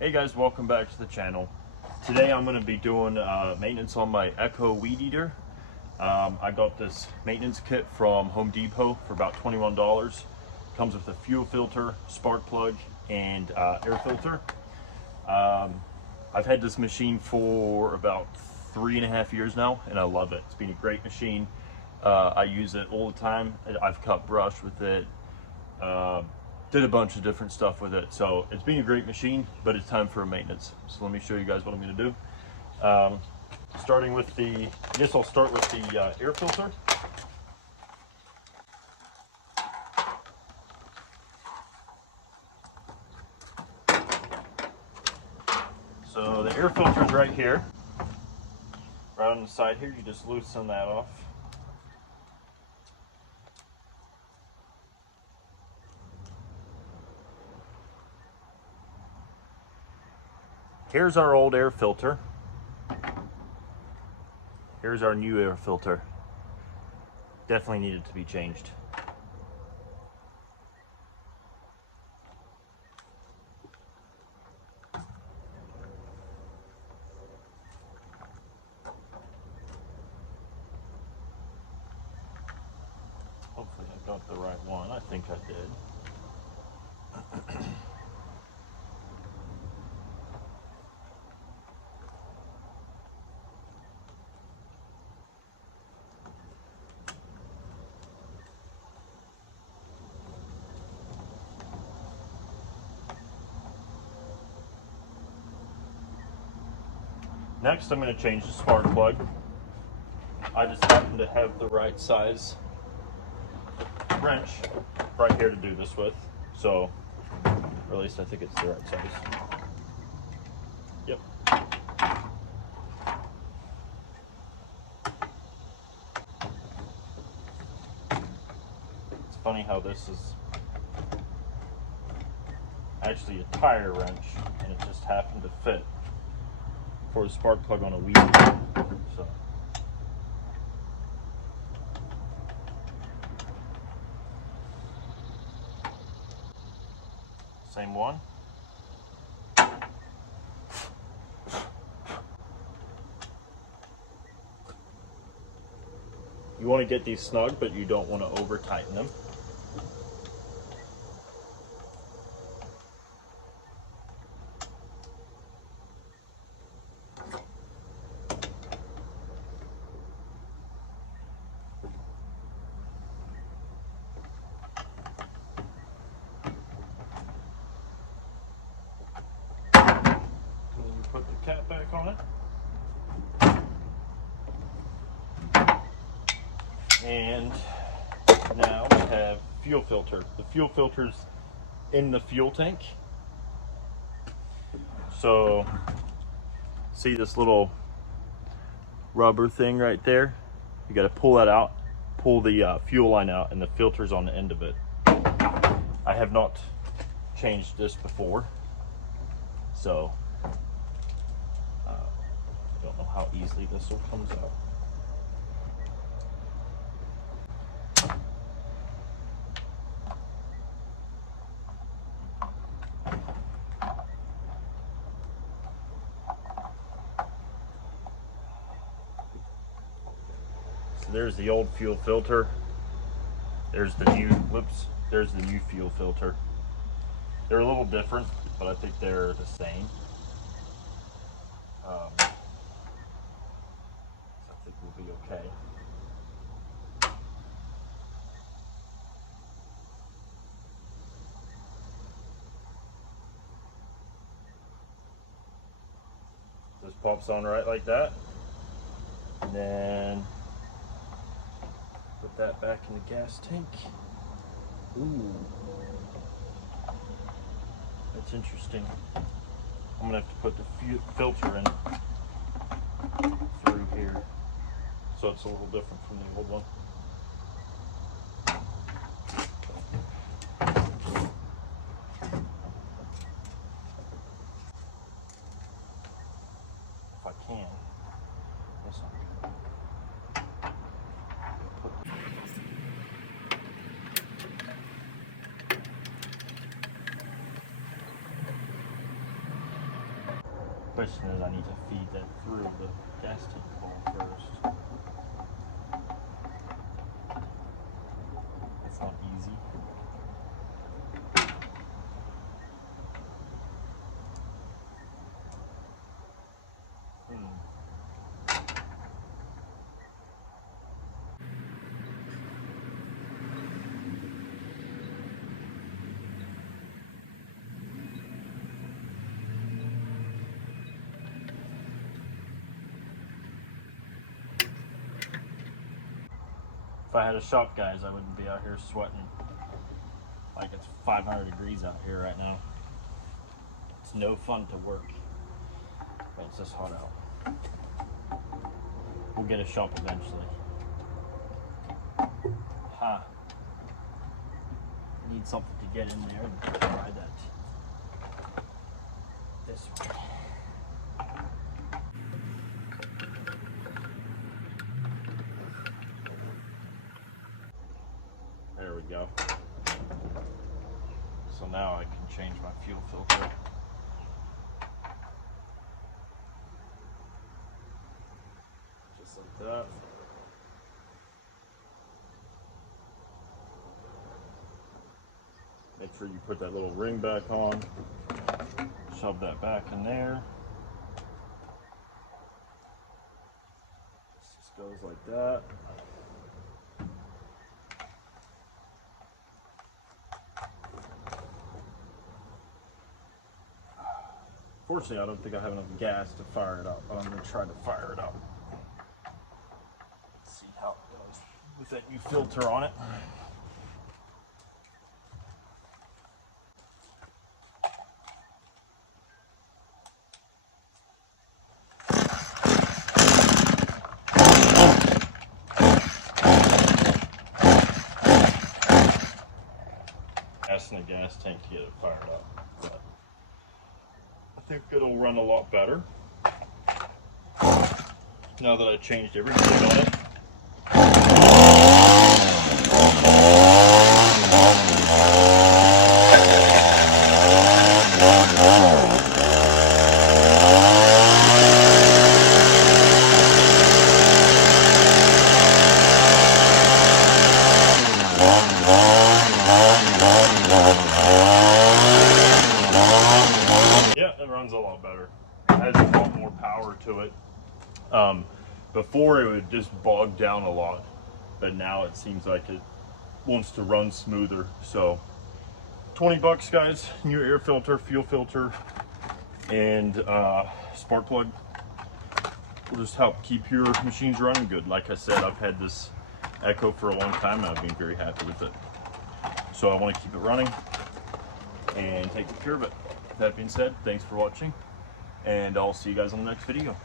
Hey guys, welcome back to the channel. Today I'm going to be doing maintenance on my Echo Weed Eater. I got this maintenance kit from Home Depot for about $21. Comes with a fuel filter, spark plug, and air filter. I've had this machine for about 3.5 years now, and I love it. It's been a great machine. I use it all the time. I've cut brush with it. Did a bunch of different stuff with it, so it's been a great machine, but it's time for a maintenance. So let me show you guys what I'm going to do. Starting with I guess I'll start with the air filter. So the air filter is right here, right on the side here. You just loosen that off. Here's our old air filter. Here's our new air filter. Definitely needed to be changed. Hopefully I got the right one. I think I did. Next, I'm going to change the spark plug. I just happen to have the right size wrench right here to do this with. So, or at least I think it's the right size. Yep. It's funny how this is actually a tire wrench, and it just happened to fit for the spark plug on a weed eater. So same one. You want to get these snug, but you don't want to over tighten them. Put the cap back on it. And now we have fuel filter. The fuel filter's in the fuel tank. So see this little rubber thing right there? You got to pull that out, pull the fuel line out, and the filter's on the end of it. I have not changed this before, so I don't know how easily this will comes out. So there's the old fuel filter. There's the new, whoops, there's the new fuel filter. They're a little different, but I think they're the same. So I think we'll be okay. This pops on right like that. And then put that back in the gas tank. Ooh, that's interesting. I'm gonna have to put the filter in through here, so it's a little different from the old one. If I can. Yes, I can. Question is, I need to feed that through the gas tank ball first. It's not easy. If I had a shop, guys, I wouldn't be out here sweating like it's 500 degrees out here right now. It's no fun to work, but it's just hot out. We'll get a shop eventually. Ha! Need something to get in there and try that. This way. There we go. So now I can change my fuel filter. Just like that. Make sure you put that little ring back on. Shove that back in there. Just goes like that. Fortunately, I don't think I have enough gas to fire it up, but I'm going to try to fire it up. Let's see how it goes with that new filter on it. In the gas tank to get it fired up, but I think it'll run a lot better now that I changed everything on it. A lot better. It has a lot more power to it. Before it would just bog down a lot, but now it seems like it wants to run smoother. So 20 bucks, guys, new air filter, fuel filter, and spark plug will just help keep your machines running good. Like I said, I've had this Echo for a long time and I've been very happy with it. So I want to keep it running and take care of it. That being said, thanks for watching, and I'll see you guys on the next video.